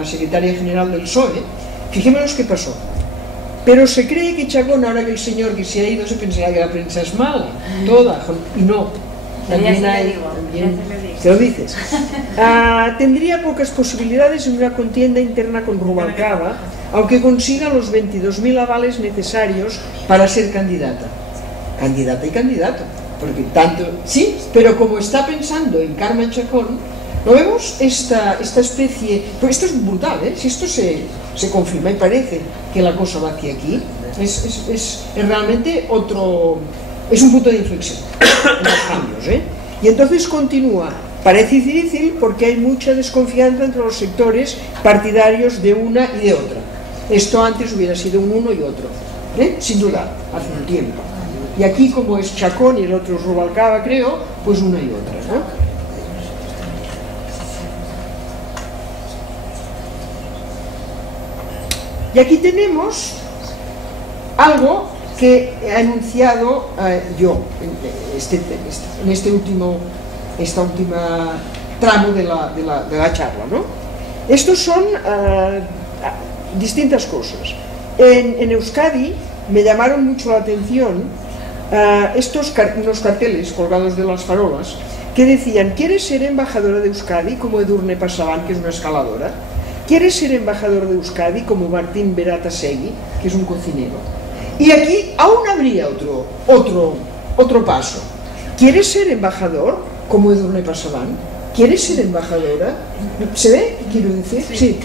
la secretaria general del PSOE, fijémonos qué pasó. Pero se cree que Chacón, ahora que el señor que se ha ido, se pensará que la prensa es mala, toda, y no. También hay, ¿te lo dices? Tendría pocas posibilidades en una contienda interna con Rubalcaba, aunque consiga los 22.000 avales necesarios para ser candidata. Candidata y candidato, porque tanto, sí, pero como está pensando en Carme Chacón, ¿no vemos esta especie? Pues esto es brutal, ¿eh? Si esto se confirma y parece que la cosa va hacia aquí, es realmente es un punto de inflexión en los cambios, ¿eh? Y entonces continúa. Parece difícil porque hay mucha desconfianza entre los sectores partidarios de una y de otra. Esto antes hubiera sido un uno y otro, ¿eh? Sin duda, hace un tiempo. Y aquí, como es Chacón y el otro es Rubalcaba, creo, pues una y otra, ¿no? Y aquí tenemos algo que he anunciado yo en esta última tramo de la charla, ¿no? Estos son distintas cosas. En Euskadi me llamaron mucho la atención unos carteles colgados de las farolas que decían: ¿quieres ser embajadora de Euskadi como Edurne Pasaban, que es una escaladora? ¿Quieres ser embajador de Euskadi como Martín Beratasegui, que es un cocinero? Y aquí aún habría otro paso. ¿Quieres ser embajador como Edurne Pasaban? ¿Quieres ser embajadora? ¿Se ve? ¿Quiero decir? Sí,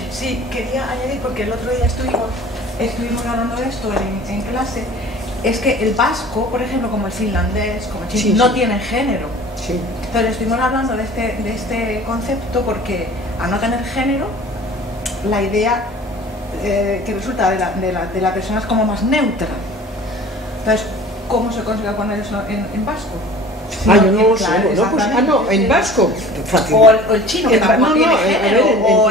quería añadir, porque el otro día estuvimos hablando de esto en clase, es que el vasco, por ejemplo, como el finlandés, como el chino, no tienen género. Sí. Entonces estuvimos hablando de este concepto porque al no tener género, la idea que resulta de la persona es como más neutra. Entonces, ¿cómo se consigue poner eso en vasco? Yo no lo sé. En vasco, fácil. O el chino, que tampoco tiene género.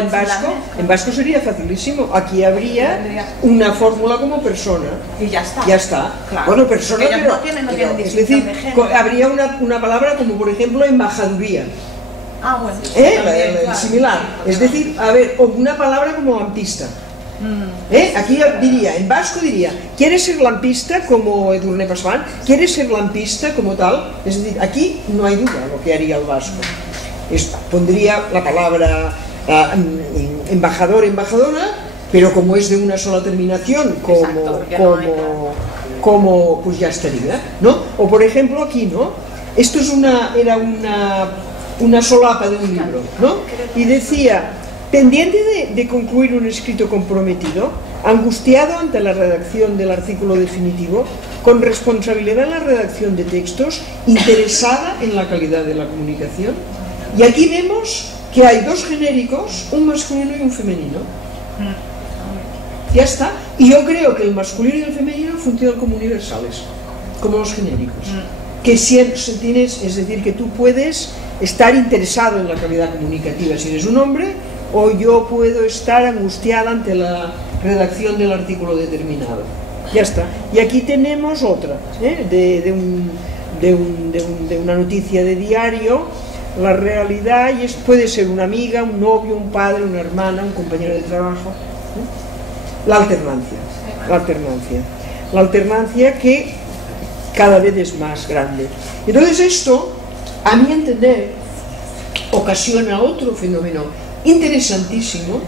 En vasco sería facilísimo. Aquí habría una fórmula como persona. Y ya está. Ya está. Claro. Bueno, persona, pero no tienen es decir, de género. habría una palabra como, por ejemplo, embajaduría. Bueno. También, similar. Es decir, o una palabra como lampista. Aquí diría, en vasco diría: ¿quieres ser lampista como Edurne Pasaban? ¿Quieres ser lampista como tal? Es decir, aquí no hay duda lo que haría el vasco. Pondría la palabra embajador, embajadora, pero como es de una sola terminación, como pues ya estaría, ¿no? O por ejemplo aquí, ¿no? Esto era una solapa de un libro, ¿no? Y decía: pendiente de concluir un escrito comprometido, angustiado ante la redacción del artículo definitivo, con responsabilidad en la redacción de textos, interesada en la calidad de la comunicación. Y aquí vemos que hay dos genéricos, un masculino y un femenino. Ya está. Y yo creo que el masculino y el femenino funcionan como universales, como los genéricos. Que siempre tienes, es decir, que tú puedes estar interesado en la calidad comunicativa si eres un hombre, o yo puedo estar angustiada ante la redacción del artículo determinado. Ya está. Y aquí tenemos otra, de una noticia de diario. La realidad puede ser una amiga, un novio, un padre, una hermana, un compañero de trabajo. La alternancia que cada vez es más grande. Entonces esto, a mi entender, ocasiona otro fenómeno interesantísimo,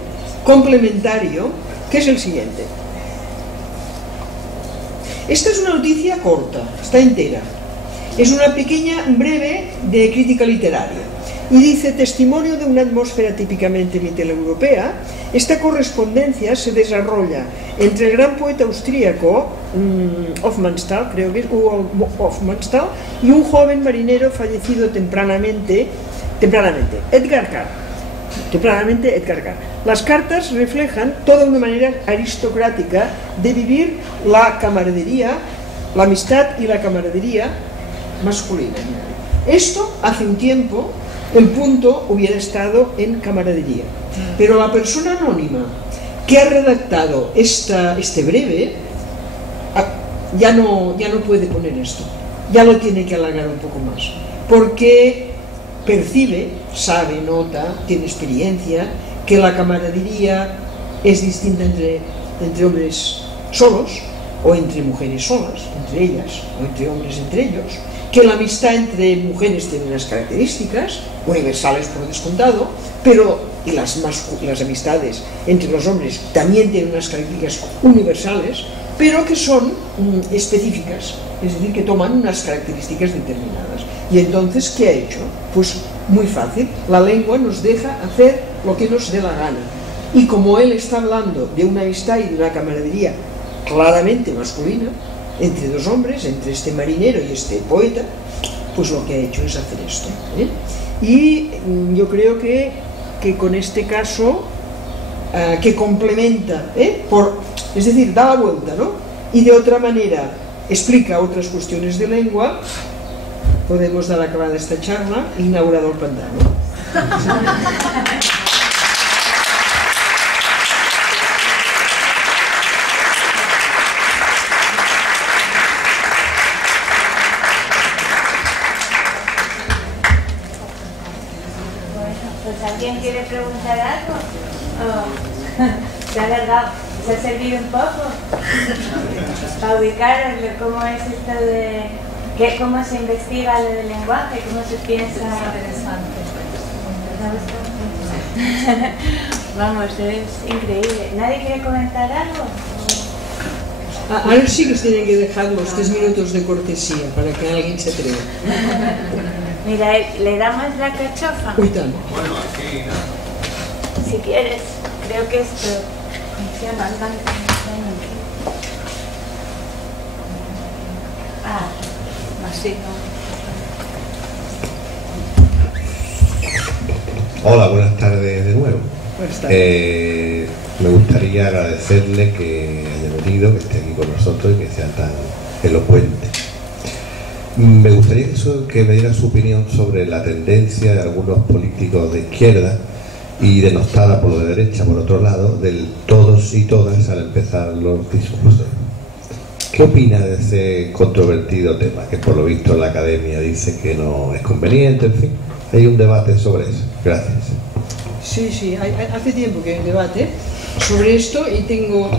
complementario, que es el siguiente. Esta es una noticia corta, está entera. Es una pequeña, breve de crítica literaria. Y dice: testimonio de una atmósfera típicamente mitteleuropea, esta correspondencia se desarrolla entre el gran poeta austríaco Hofmannsthal, creo que es Hofmannsthal, y un joven marinero fallecido tempranamente, Edgar Carr. Las cartas reflejan toda una manera aristocrática de vivir la camaradería, la amistad y la camaradería masculina. Esto, hace un tiempo, el punto hubiera estado en camaradería. Pero la persona anónima que ha redactado este breve ya no puede poner esto. Ya lo tiene que alargar un poco más. Porque percibe, sabe, nota, tiene experiencia, que la camaradería es distinta entre hombres solos o entre mujeres solas, entre ellas, o entre hombres entre ellos, que la amistad entre mujeres tiene unas características universales por descontado, pero y las amistades entre los hombres también tienen unas características universales, pero que son específicas, es decir, que toman unas características determinadas. Y entonces, ¿qué ha hecho? Pues muy fácil, la lengua nos deja hacer lo que nos dé la gana. Y como él está hablando de una amistad y de una camaradería claramente masculina, entre dos hombres, entre este marinero y este poeta, pues lo que ha hecho es hacer esto, ¿eh? Y yo creo que con este caso, que complementa, es decir, da la vuelta, ¿no? Y de otra manera explica otras cuestiones de lengua, podemos dar acabada esta charla, inaugurado el pantano. ¿Alguien quiere preguntar algo? ¿Se ha alargado? ¿Se ha servido un poco? Para ubicaros de cómo es esto de... cómo se investiga lo del lenguaje, cómo se piensa... Interesante. Vamos, es increíble. ¿Nadie quiere comentar algo? Ahora sí que tienen que dejar los 3 minutos de cortesía para que alguien se atreva. Mira, ¿le damos la cachofa? Uy, tal. Bueno, aquí no. Si quieres, creo que esto funciona. Así no. Hola, buenas tardes de nuevo. Buenas tardes. Me gustaría agradecerle que haya venido, que esté aquí con nosotros y que sea tan elocuente. Me gustaría que me diera su opinión sobre la tendencia de algunos políticos de izquierda y denostada por lo de derecha, por otro lado, del todos y todas al empezar los discursos. ¿Qué opina de ese controvertido tema? Que por lo visto la academia dice que no es conveniente, en fin. Hay un debate sobre eso. Gracias. Sí, hace tiempo que hay un debate sobre esto y tengo,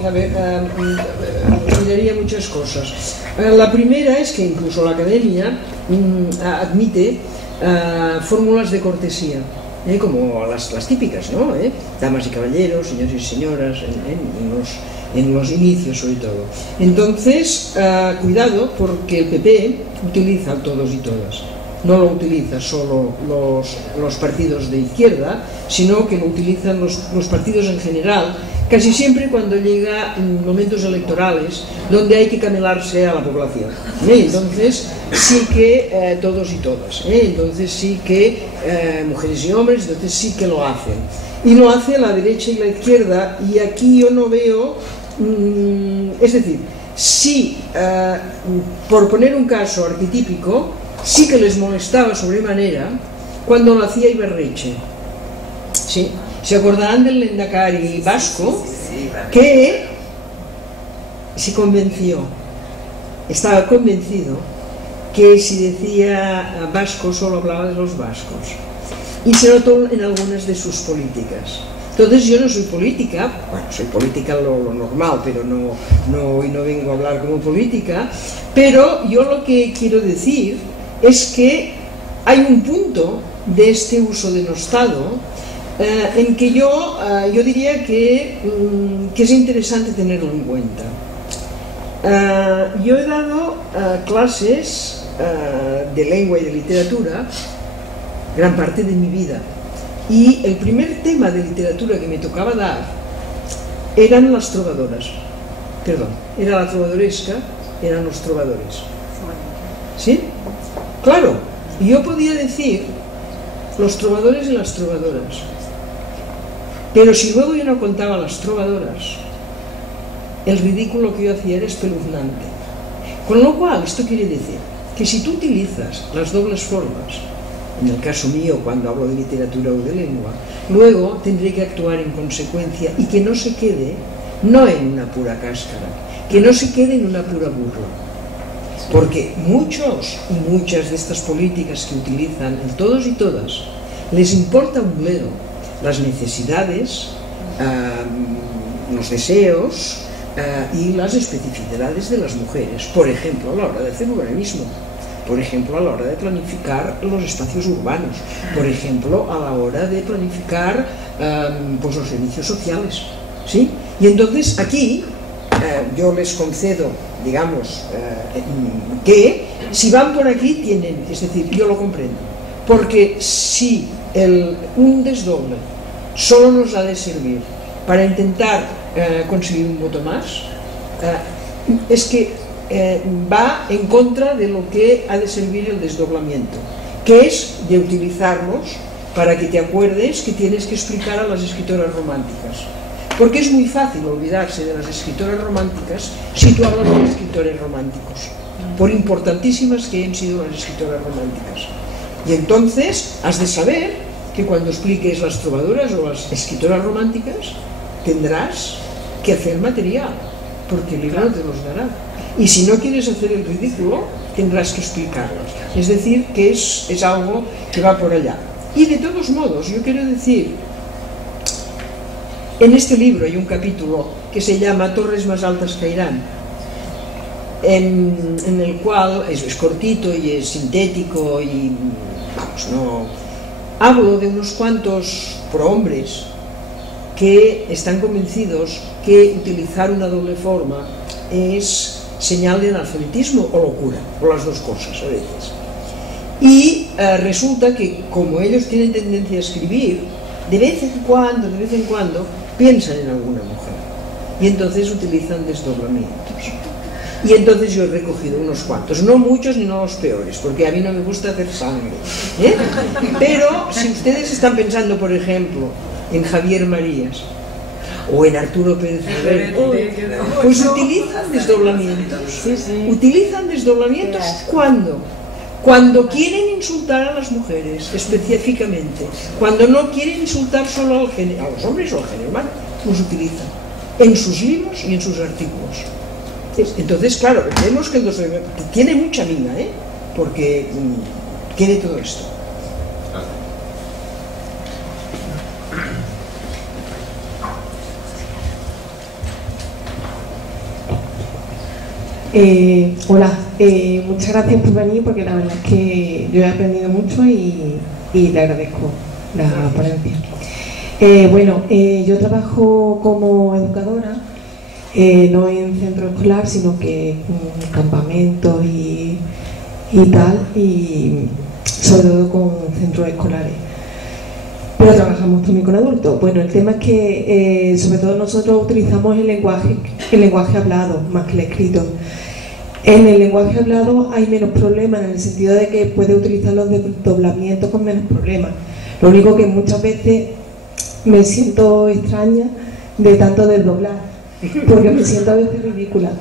miraría muchas cosas. La primera es que incluso la academia admite fórmulas de cortesía, como las típicas, ¿no? Damas y caballeros, señores y señoras, en los inicios sobre todo. Entonces, cuidado, porque el PP utiliza todos y todas. No lo utilizan solo los partidos de izquierda, sino que lo utilizan los partidos en general, casi siempre cuando llega momentos electorales donde hay que camelarse a la población. Entonces sí que todos y todas, entonces sí que mujeres y hombres, entonces sí que lo hacen. Y lo hace la derecha y la izquierda, y aquí yo no veo, es decir, sí, por poner un caso arquetípico, sí que les molestaba sobremanera cuando lo hacía Ibarretxe. ¿Sí? ¿Se acordarán del lehendakari vasco? Que se convenció, estaba convencido que si decía vasco solo hablaba de los vascos, y se notó en algunas de sus políticas. Entonces yo no soy política, bueno, soy política lo normal, pero hoy no vengo a hablar como política, pero yo lo que quiero decir es que hay un punto de este uso denostado en que yo diría que es interesante tenerlo en cuenta. Yo he dado clases de lengua y de literatura gran parte de mi vida, y el primer tema de literatura que me tocaba dar eran las trovadoras, era la trovadoresca, eran los trovadores. ¿Sí? Claro, yo podía decir los trovadores y las trovadoras, pero si luego yo no contaba las trovadoras, el ridículo que yo hacía era espeluznante. Con lo cual, esto quiere decir que si tú utilizas las dobles formas, en el caso mío cuando hablo de literatura o de lengua, luego tendré que actuar en consecuencia y que no se quede, no en una pura cáscara, que no se quede en una pura burla. Porque muchos y muchas de estas políticas que utilizan el todos y todas les importa un bledo las necesidades, los deseos y las especificidades de las mujeres, por ejemplo, a la hora de hacer urbanismo, por ejemplo, a la hora de planificar los espacios urbanos, por ejemplo, a la hora de planificar pues los servicios sociales, ¿sí? Y entonces aquí yo les concedo, digamos, que si van por aquí tienen, es decir, yo lo comprendo, porque si un desdoble solo nos ha de servir para intentar conseguir un voto más, es que va en contra de lo que ha de servir el desdoblamiento, que es de utilizarlos para que te acuerdes que tienes que explicar a las escritoras románticas, porque es muy fácil olvidarse de las escritoras románticas si tú hablas de escritores románticos, por importantísimas que hayan sido las escritoras románticas. Y entonces has de saber que cuando expliques las trovadoras o las escritoras románticas tendrás que hacer material, porque el libro no te los dará. Y si no quieres hacer el ridículo, tendrás que explicarlos. Es decir, que es algo que va por allá. Y de todos modos, yo quiero decir, en este libro hay un capítulo que se llama Torres más altas caerán, en el cual es cortito y es sintético y, vamos, no... Hablo de unos cuantos prohombres que están convencidos que utilizar una doble forma es señal de analfabetismo o locura, o las dos cosas a veces. Y resulta que como ellos tienen tendencia a escribir, de vez en cuando piensan en alguna mujer y entonces utilizan desdoblamientos. Y entonces yo he recogido unos cuantos, no muchos ni no los peores, porque a mí no me gusta hacer sangre, ¿eh? Pero si ustedes están pensando, por ejemplo, en Javier Marías o en Arturo Pérez Reverte, pues utilizan desdoblamientos. Utilizan desdoblamientos cuando quieren insultar a las mujeres específicamente, cuando no quieren insultar solo a los hombres o al género humano, los utilizan en sus libros y en sus artículos. Entonces, claro, vemos que tiene mucha miga, porque tiene todo esto. Hola, muchas gracias por venir, porque la verdad es que yo he aprendido mucho y le agradezco la ponencia. Yo trabajo como educadora, no en centro escolar, sino que en campamentos y tal, y sobre todo con centros escolares. Pero trabajamos también con adultos. Bueno, el tema es que sobre todo nosotros utilizamos el lenguaje hablado más que el escrito. En el lenguaje hablado hay menos problemas, en el sentido de que puede utilizar los desdoblamientos con menos problemas. Lo único que muchas veces me siento extraña de tanto desdoblar, porque me siento a veces ridícula.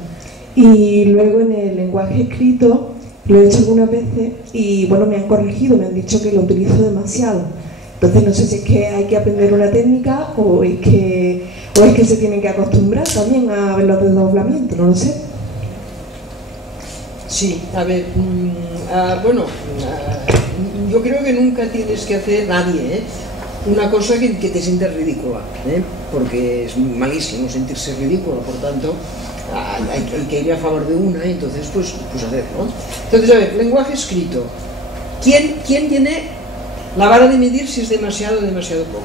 Y luego en el lenguaje escrito lo he hecho algunas veces y bueno, me han corregido, me han dicho que lo utilizo demasiado. Entonces no sé si es que hay que aprender una técnica o es que se tienen que acostumbrar también a ver los desdoblamientos, no lo sé. Sí, a ver, yo creo que nunca tienes que hacer nadie, una cosa que te sientes ridícula, porque es malísimo sentirse ridículo, por tanto hay que ir a favor de una, entonces pues hacer, ¿no? Entonces, a ver, lenguaje escrito. ¿Quién tiene la vara de medir si es demasiado o demasiado poco?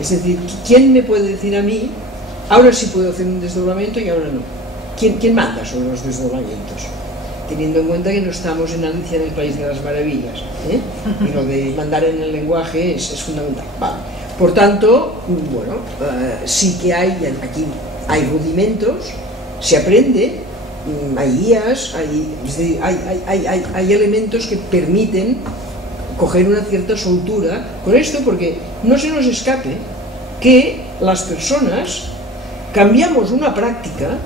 Es decir, ¿quién me puede decir a mí, ahora sí puedo hacer un desdoblamiento y ahora no? ¿Quién manda sobre los desdoblamientos? Teniendo en cuenta que no estamos en Alicia en el País de las Maravillas, y lo de mandar en el lenguaje es fundamental. Vale. Por tanto, bueno, sí que aquí hay rudimentos, se aprende, hay guías, hay elementos que permiten coger una cierta soltura con esto, porque no se nos escape que las personas cambiamos una práctica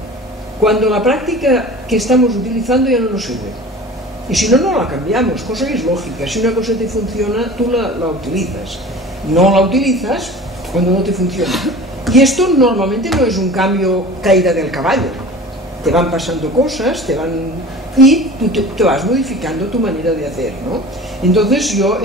cuando la práctica que estamos utilizando ya no nos sirve. Y si no, no la cambiamos, cosa que es lógica. Si una cosa te funciona, tú la utilizas. No la utilizas cuando no te funciona. Y esto normalmente no es un cambio caída del caballo. Te van pasando cosas, y tú te vas modificando tu manera de hacer, ¿no? Entonces yo,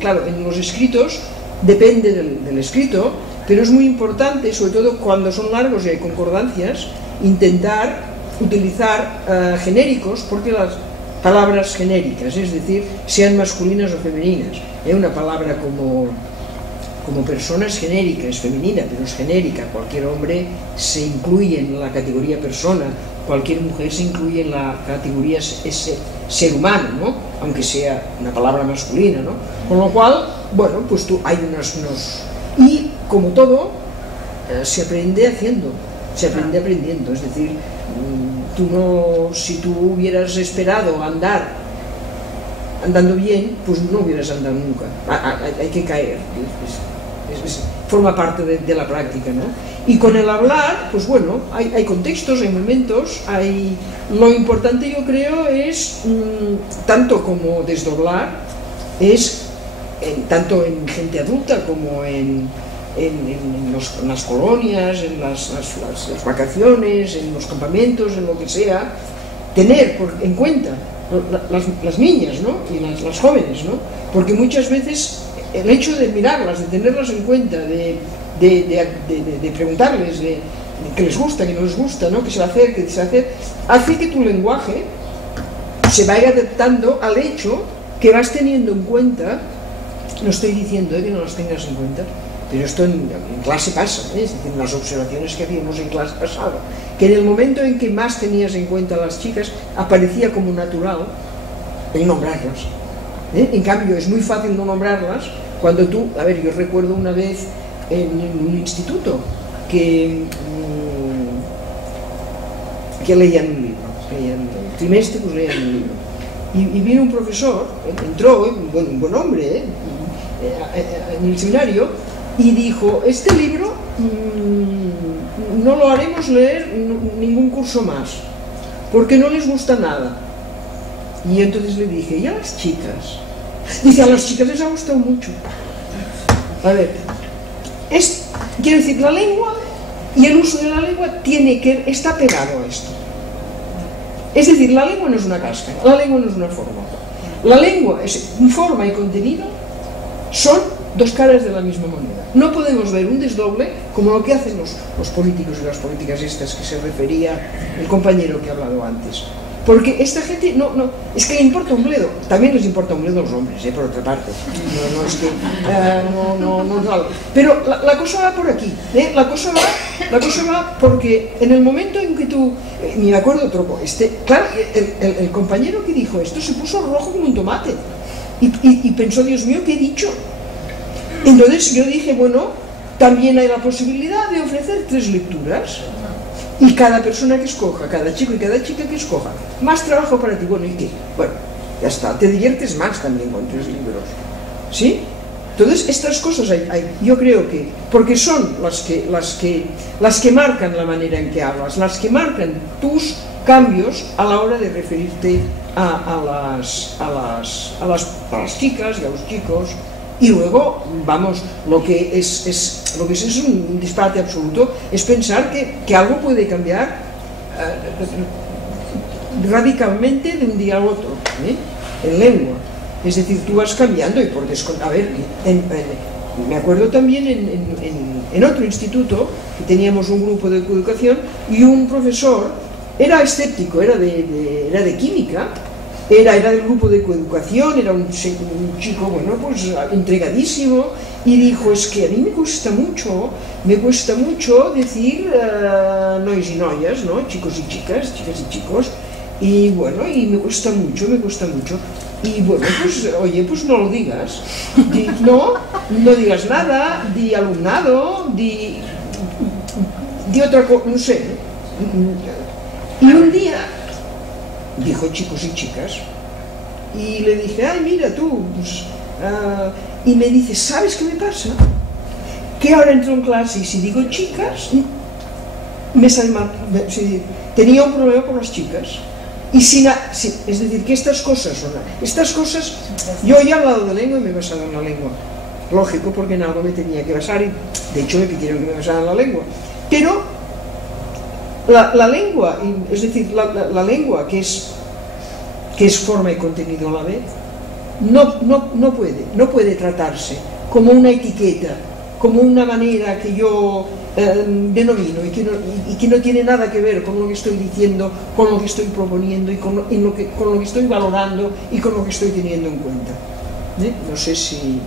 claro, en los escritos, depende del escrito, pero es muy importante, sobre todo cuando son largos y hay concordancias, intentar utilizar genéricos, porque las palabras genéricas, es decir, sean masculinas o femeninas, una palabra como persona es genérica, es femenina, pero es genérica. Cualquier hombre se incluye en la categoría persona, cualquier mujer se incluye en la categoría ser humano, ¿no? Aunque sea una palabra masculina, ¿no? Con lo cual, bueno, pues hay unos... Y como todo, se aprende haciendo, se aprende aprendiendo, es decir, si tú hubieras esperado andando bien, pues no hubieras andado nunca. Hay que caer, forma parte de la práctica, ¿no? Y con el hablar, pues bueno, hay contextos, hay momentos, lo importante, yo creo, es tanto como desdoblar, tanto en gente adulta como en las colonias, en las vacaciones, en los campamentos, en lo que sea, tener en cuenta las niñas, ¿no? Y las jóvenes, ¿no? Porque muchas veces el hecho de mirarlas, de tenerlas en cuenta, de preguntarles de qué les gusta, qué no les gusta, ¿no? Qué se va a hacer, qué se va a hacer, hace que tu lenguaje se vaya adaptando al hecho que vas teniendo en cuenta. No estoy diciendo que no las tengas en cuenta, pero esto en clase pasa, es decir, en las observaciones que hacíamos en clase pasaba, que en el momento en que más tenías en cuenta a las chicas, aparecía como natural el nombrarlas. En cambio, es muy fácil no nombrarlas cuando tú, yo recuerdo una vez en un instituto que leían un libro, el trimestre pues leían un libro, y vino un profesor, entró, un buen hombre, en el seminario, y dijo: este libro no lo haremos leer ningún curso más, porque no les gusta nada. Y entonces le dije: ¿y a las chicas? Dice: a las chicas les ha gustado mucho. A ver, quiero decir, la lengua y el uso de la lengua está pegado a esto. Es decir, la lengua no es una cáscara, la lengua no es una forma. La lengua es forma y contenido, son dos caras de la misma moneda. No podemos ver un desdoble como lo que hacen los políticos y las políticas estas que se refería el compañero que ha hablado antes. Porque esta gente es que le importa un bledo. También les importa un bledo a los hombres, por otra parte. No es que pero la cosa va por aquí, la cosa va porque en el momento en que tú, me acuerdo otro, claro, el compañero que dijo esto se puso rojo como un tomate y pensó: Dios mío, ¿qué he dicho? Entonces yo dije: bueno, también hay la posibilidad de ofrecer 3 lecturas. Y cada persona que escoja, cada chico y cada chica que escoja, más trabajo para ti. Bueno, ¿y qué? Bueno, ya está, te diviertes más también con 3 libros, ¿sí? Entonces, estas cosas yo creo que, porque son las que marcan la manera en que hablas, las que marcan tus cambios a la hora de referirte a las chicas y a los chicos. Y luego, vamos, lo que es un disparate absoluto, es pensar que algo puede cambiar radicalmente de un día al otro, en lengua. Es decir, tú vas cambiando y por descontado. A ver, me acuerdo también en otro instituto que teníamos un grupo de coeducación y un profesor era escéptico, era de química. Era del grupo de coeducación, era un chico, bueno, pues entregadísimo, y dijo: es que a mí me cuesta mucho decir nois y noias, ¿no? Chicos y chicas, chicas y chicos, y bueno, y me cuesta mucho, y bueno, pues oye, pues no lo digas, no digas nada, di alumnado, di otra cosa, no sé. Y un día dijo chicos y chicas, y le dije: ay, mira tú, pues, y me dice: ¿sabes qué me pasa? Que ahora entro en clase y si digo chicas, me sale mal. Tenía un problema con las chicas. Y es decir, que estas cosas, yo ya he hablado de lengua y me he basado en la lengua. Lógico, porque en algo me tenía que basar, y de hecho me pidieron que me basara en la lengua. Pero la lengua, es decir, la lengua que es forma y contenido a la vez, no puede tratarse como una etiqueta, como una manera que yo denomino y que no tiene nada que ver con lo que estoy diciendo, con lo que estoy proponiendo y con lo que estoy valorando y con lo que estoy teniendo en cuenta. No sé si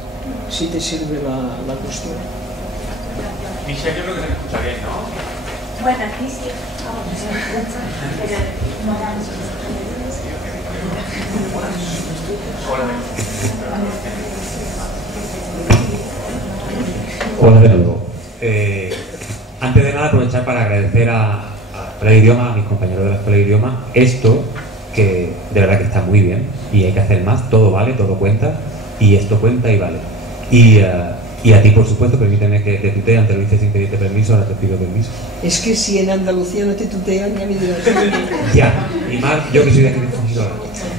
te sirve la cuestión. Michelle, yo creo que se me escucha bien, ¿no? Bueno, aquí sí. Hola de nuevo. Antes de nada, aprovechar para agradecer a Escuela de Idioma, a mis compañeros de la Escuela de Idioma, esto que de verdad que está muy bien y hay que hacer más, todo vale, todo cuenta y esto cuenta y vale. Y a ti, por supuesto, permíteme que te tutee, antes lo hice sin pedirte permiso, ahora te pido permiso. Es que si en Andalucía no te tutean, ya me dirás. Ya, y más yo que soy de aquí de Fuengirola.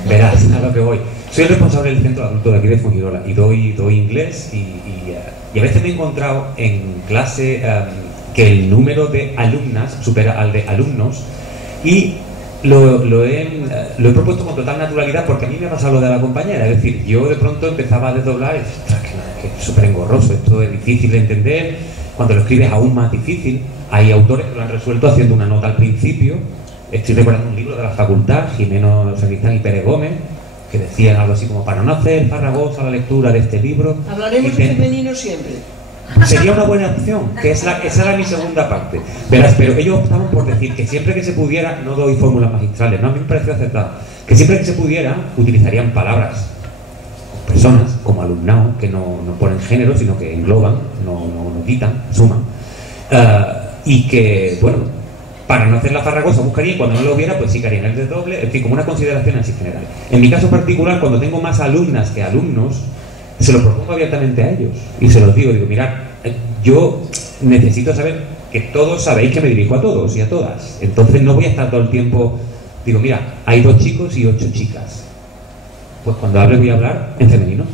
Verás, a lo que voy. Soy el responsable del centro adulto de aquí de Fuengirola y doy inglés y a veces me he encontrado en clase que el número de alumnas supera al de alumnos y lo he propuesto con total naturalidad porque a mí me ha pasado lo de la compañera, es decir, yo de pronto empezaba a desdoblar y que es súper engorroso, esto es difícil de entender, cuando lo escribes aún más difícil. Hay autores que lo han resuelto haciendo una nota al principio. Estoy recordando un libro de la facultad, Jimeno Sacristán y Pérez Gómez, que decían algo así como: para no hacer farragosa la lectura de este libro, hablaremos de femenino siempre. Sería una buena opción, que esa era mi segunda parte. Verás, pero ellos optaban por decir que siempre que se pudiera, no doy fórmulas magistrales, no, a mí me pareció acertado, que siempre que se pudiera utilizarían palabras, personas como alumnado, que no ponen género, sino que engloban, no quitan, suman, y que, bueno, para no hacer la farragosa buscaría, y cuando no lo hubiera, pues sí que harían el desdoble, en fin, como una consideración así general. En mi caso particular, cuando tengo más alumnas que alumnos, se lo propongo abiertamente a ellos y se los digo, mirad, yo necesito saber que todos sabéis que me dirijo a todos y a todas, entonces no voy a estar todo el tiempo, digo, mira, hay 2 chicos y 8 chicas, pues cuando hable voy a hablar en femenino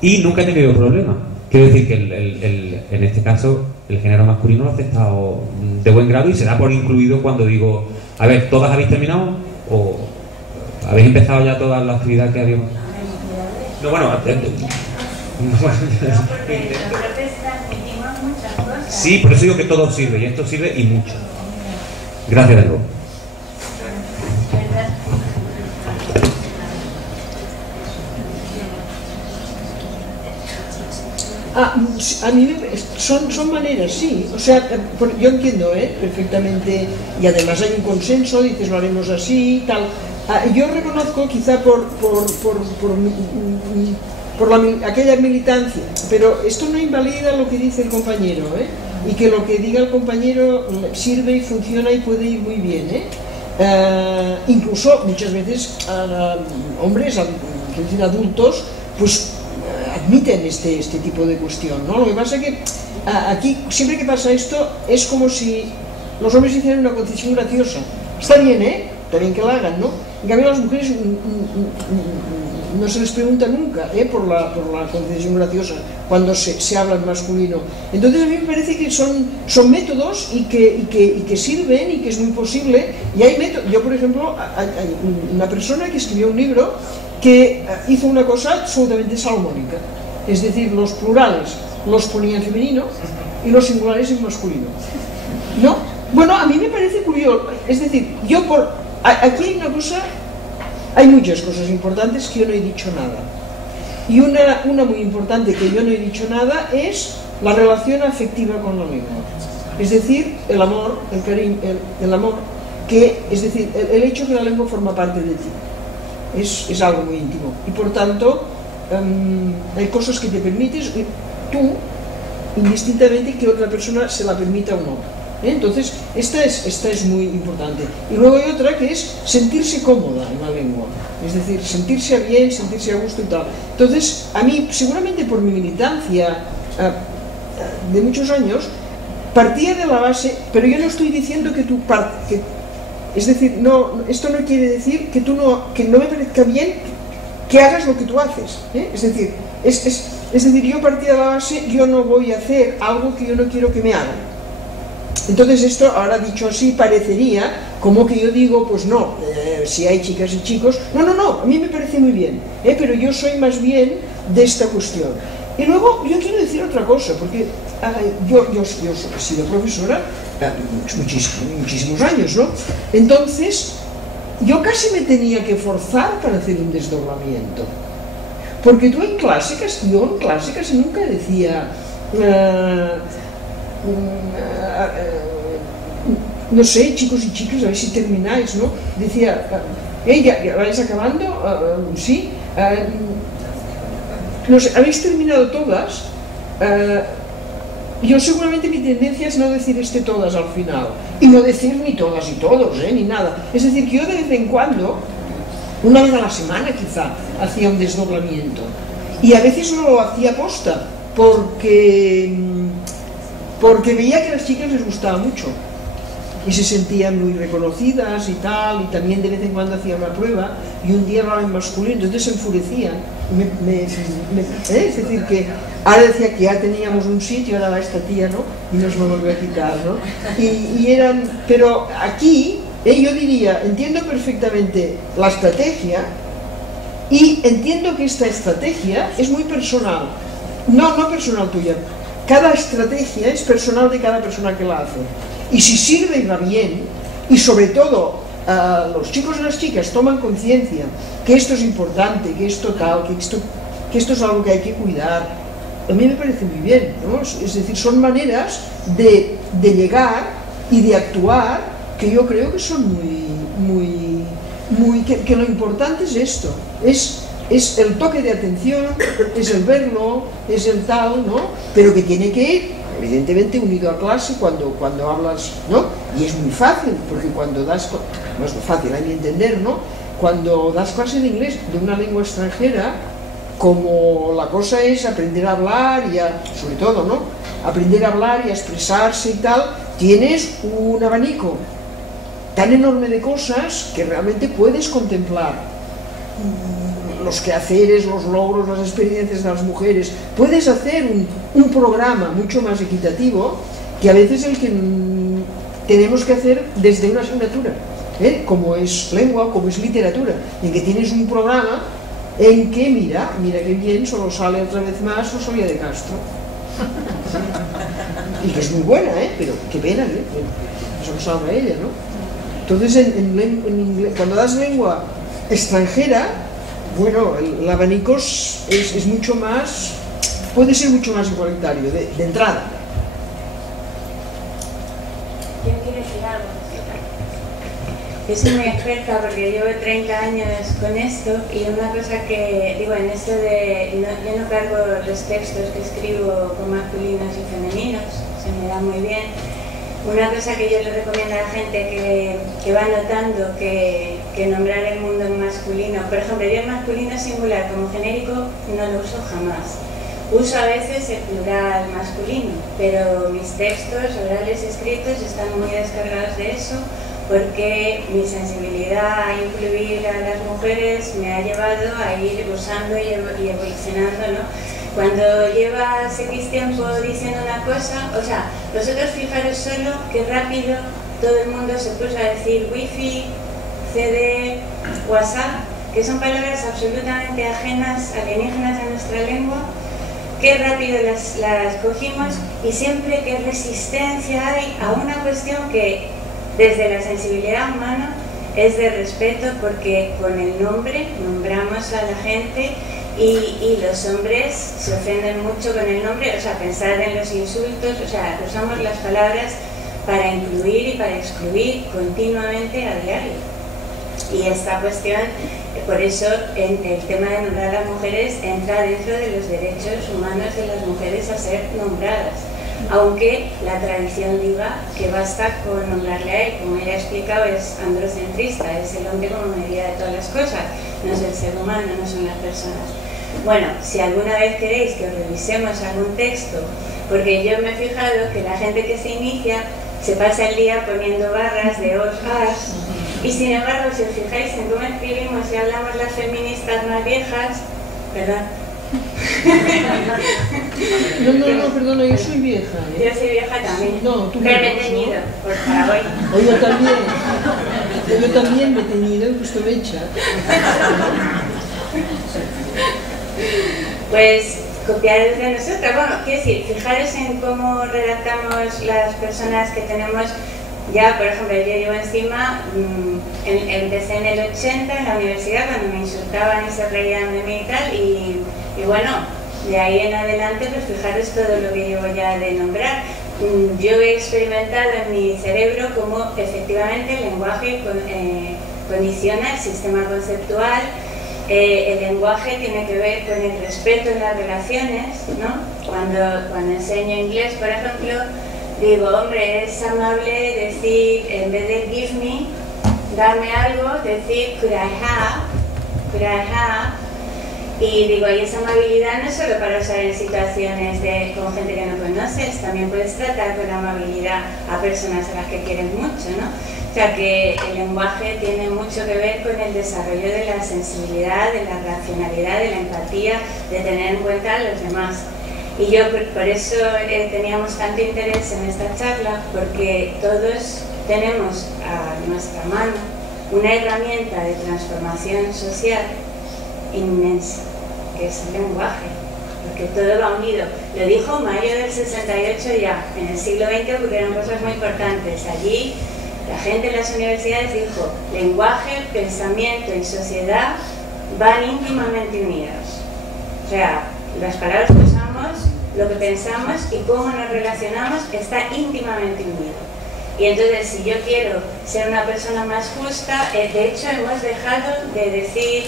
y nunca he tenido problema. Quiero decir que en este caso el género masculino lo ha aceptado de buen grado y se da por incluido cuando digo, a ver, ¿todas habéis terminado o habéis empezado ya toda la actividad que habíamos? No, bueno, sí, por eso digo que todo sirve, y esto sirve y mucho. Gracias de nuevo. A mí son maneras, sí. O sea, yo entiendo perfectamente, y además hay un consenso, dices lo haremos así, tal. Yo reconozco quizá por aquella militancia, pero esto no invalida lo que dice el compañero, y que lo que diga el compañero sirve y funciona y puede ir muy bien, incluso muchas veces hombres, adultos, pues admiten este tipo de cuestión, ¿no? Lo que pasa es que aquí siempre que pasa esto es como si los hombres hicieran una concesión graciosa. Está bien, está bien que la hagan, ¿no? En cambio a las mujeres no se les pregunta nunca por la concesión graciosa cuando se habla en masculino. Entonces a mí me parece que son métodos y que sirven y que es muy posible. Y hay métodos. Yo, por ejemplo, hay una persona que escribió un libro que hizo una cosa absolutamente salomónica, es decir, los plurales los ponía en femenino y los singulares en masculino, ¿no? Bueno, a mí me parece curioso, es decir, aquí hay una cosa, hay muchas cosas importantes que yo no he dicho nada, y una muy importante que yo no he dicho nada es la relación afectiva con la lengua, es decir, el amor, el cariño, el amor, es decir, el hecho que la lengua forma parte de ti. Es algo muy íntimo y por tanto hay cosas que te permites tú indistintamente que otra persona se la permita o no, entonces esta es muy importante. Y luego hay otra que es sentirse cómoda en la lengua, es decir, sentirse bien, sentirse a gusto y tal. Entonces a mí, seguramente por mi militancia de muchos años, partía de la base, pero yo no estoy diciendo que es decir, esto no quiere decir que no me parezca bien que hagas lo que tú haces, es decir, es decir, yo partía de la base, yo no voy a hacer algo que yo no quiero que me hagan, Entonces esto, ahora dicho así, parecería como que yo digo, pues no, si hay chicas y chicos, no, a mí me parece muy bien, pero yo soy más bien de esta cuestión. Y luego yo quiero decir otra cosa, porque yo he sido profesora muchísimos años, ¿no? Entonces, yo casi me tenía que forzar para hacer un desdoblamiento. Porque yo en clase casi nunca decía, no sé, chicos y chicas, a ver si termináis, ¿no? Decía, ¿ya vais acabando? Sí. No sé, ¿habéis terminado todas? Yo seguramente mi tendencia es no decir todas al final, y no decir ni todas y todos, ni nada. Es decir, que yo de vez en cuando, una vez a la semana quizá, hacía un desdoblamiento. Y a veces no lo hacía posta, porque veía que a las chicas les gustaba mucho. Y se sentían muy reconocidas y tal, y también de vez en cuando hacía una prueba, y un día hablaba en masculino, entonces se enfurecían. Es decir, que ahora decía que ya teníamos un sitio, ahora va esta tía, ¿no? Y nos lo volvió a quitar, ¿no? Y eran, pero aquí, yo diría, entiendo perfectamente la estrategia, y entiendo que esta estrategia es muy personal, no personal tuya, cada estrategia es personal de cada persona que la hace. Y si sirve y va bien, y sobre todo los chicos y las chicas toman conciencia que esto es importante, que esto tal, que esto es algo que hay que cuidar, a mí me parece muy bien, ¿no? Es decir, son maneras de llegar y de actuar que yo creo que son que lo importante es esto, es el toque de atención, es el verlo, es el tal, ¿no? Pero que tiene que ir evidentemente unido a clase cuando hablas, ¿no? Y es muy fácil, porque cuando das, no es fácil, hay que entender, ¿no? Cuando das clase de inglés de una lengua extranjera, como la cosa es aprender a hablar y sobre todo, ¿no? Aprender a hablar y a expresarse y tal, tienes un abanico tan enorme de cosas que realmente puedes contemplar. Los quehaceres, los logros, las experiencias de las mujeres. Puedes hacer un programa mucho más equitativo que a veces el que tenemos que hacer desde una asignatura, como es lengua, como es literatura, en que tienes un programa en que, mira qué bien, solo sale otra vez más Rosalía de Castro. Y que es muy buena, pero qué pena, eso no salga ella, ¿no? Entonces, en inglés, cuando das lengua extranjera, bueno, el abanico es mucho más, puede ser mucho más igualitario, de entrada. Yo quiero decir algo. Yo soy muy experta porque llevo 30 años con esto, y una cosa que digo en esto de, yo no cargo los textos que escribo con masculinos y femeninos, se me da muy bien. Una cosa que yo le recomiendo a la gente que va notando que nombrar el mundo en masculino, por ejemplo, yo en masculino singular como genérico no lo uso jamás. Uso a veces el plural masculino, pero mis textos orales escritos están muy descargados de eso, porque mi sensibilidad a incluir a las mujeres me ha llevado a ir usando y evolucionando, ¿no? Cuando llevas X tiempo diciendo una cosa, o sea, vosotros fijaros solo que rápido todo el mundo se puso a decir wifi, CD, WhatsApp, que son palabras absolutamente ajenas, alienígenas a nuestra lengua, qué rápido las cogimos, y siempre qué resistencia hay a una cuestión que desde la sensibilidad humana es de respeto, porque con el nombre nombramos a la gente. Y los hombres se ofenden mucho con el nombre, o sea, pensar en los insultos, o sea, usamos las palabras para incluir y para excluir continuamente a diario. Y esta cuestión, por eso el tema de nombrar a las mujeres entra dentro de los derechos humanos de las mujeres a ser nombradas. Aunque la tradición diga que basta con nombrarle a él, como ella ha explicado, es androcentrista, es el hombre como medida de todas las cosas, no es el ser humano, no son las personas. Bueno, si alguna vez queréis que os revisemos algún texto, porque yo me he fijado que la gente que se inicia se pasa el día poniendo barras de os, as, y sin embargo, si os fijáis en cómo escribimos y hablamos las feministas más viejas, ¿verdad? No, perdona, yo soy vieja. Yo soy vieja también. No, tú pero no, me he teñido, por favor. O yo también. Yo también me he teñido y puesto mecha. Pues copiar de nosotros. Bueno, quiero decir, fijaros en cómo redactamos las personas que tenemos. Ya, por ejemplo, yo llevo encima, empecé en el 80 en la universidad cuando me insultaban y se reían de mí y tal, y bueno, de ahí en adelante, pues fijaros todo lo que llevo ya de nombrar. Yo he experimentado en mi cerebro cómo efectivamente el lenguaje condiciona el sistema conceptual. El lenguaje tiene que ver con el respeto en las relaciones, ¿no? Cuando enseño inglés, por ejemplo, digo, hombre, es amable decir, en vez de give me, darme algo, decir could I have, y digo, y esa amabilidad no es solo para usar en situaciones con gente que no conoces, también puedes tratar con amabilidad a personas a las que quieres mucho, ¿no? O sea que el lenguaje tiene mucho que ver con el desarrollo de la sensibilidad, de la racionalidad, de la empatía, de tener en cuenta a los demás. Y yo por eso teníamos tanto interés en esta charla, porque todos tenemos a nuestra mano una herramienta de transformación social inmensa, que es el lenguaje, porque todo va unido. Lo dijo Mayo del 68 ya, en el siglo XX ocurrieron cosas muy importantes. Allí la gente en las universidades dijo, lenguaje, pensamiento y sociedad van íntimamente unidos. O sea, las palabras que usamos, lo que pensamos y cómo nos relacionamos está íntimamente unido. Y entonces, si yo quiero ser una persona más justa, de hecho hemos dejado de decir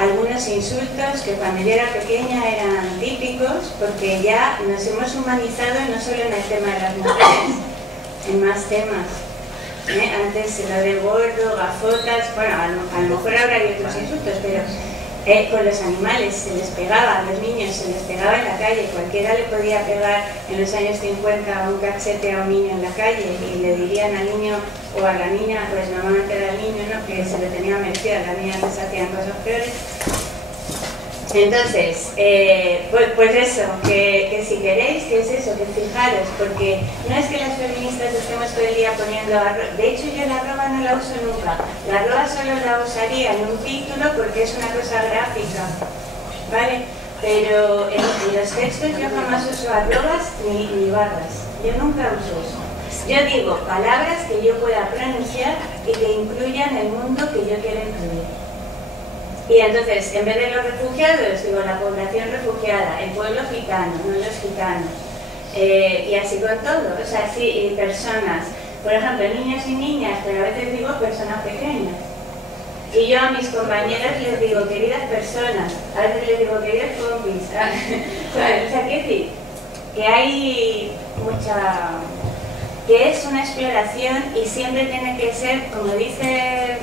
algunos insultos que cuando yo era pequeña eran típicos, porque ya nos hemos humanizado no solo en el tema de las mujeres, en más temas. Antes lo de gordo, gafotas, bueno, a lo mejor ahora hay otros insultos, pero con los animales se les pegaba, a los niños se les pegaba en la calle, cualquiera le podía pegar en los años 50 un cachete a un niño en la calle y le dirían al niño o a la niña, pues normalmente era el niño, ¿no?, que se le tenía merced, a las niñas les hacían cosas peores. Entonces, pues eso, que si queréis, que es eso, que fijaros, porque no es que las feministas estemos todo el día poniendo arroba, de hecho yo la arroba no la uso nunca, la arroba solo la usaría en un título porque es una cosa gráfica, ¿vale? Pero en los textos yo jamás uso arrobas ni barras, yo nunca uso eso. Yo digo palabras que yo pueda pronunciar y que incluyan el mundo que yo quiero incluir. Y entonces, en vez de los refugiados, digo la población refugiada, el pueblo gitano, no los gitanos. Y así con todo, o sea, sí, personas, por ejemplo, niños y niñas, pero a veces digo personas pequeñas. Y yo a mis compañeras les digo, queridas personas, a veces les digo, queridas compis. O sea, quiero decir, que hay mucha... que es una exploración y siempre tiene que ser, como dice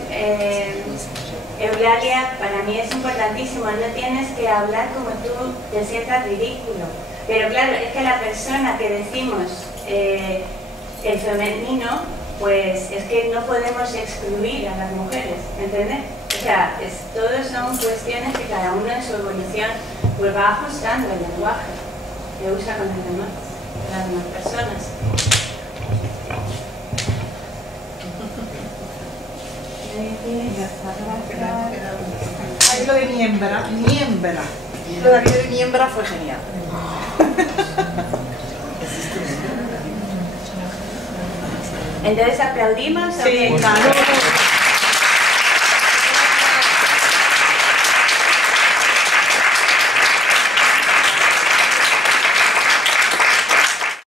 Eulalia, para mí es importantísimo, no tienes que hablar como tú te sientas ridículo. Pero claro, es que la persona que decimos el femenino, pues es que no podemos excluir a las mujeres, ¿entendés? O sea, todos son cuestiones que cada uno en su evolución pues va ajustando el lenguaje que usa con los demás, las demás personas. Ahí lo de miembra. Lo de aquello de miembra fue genial. Entonces aplaudimos. Sí, claro.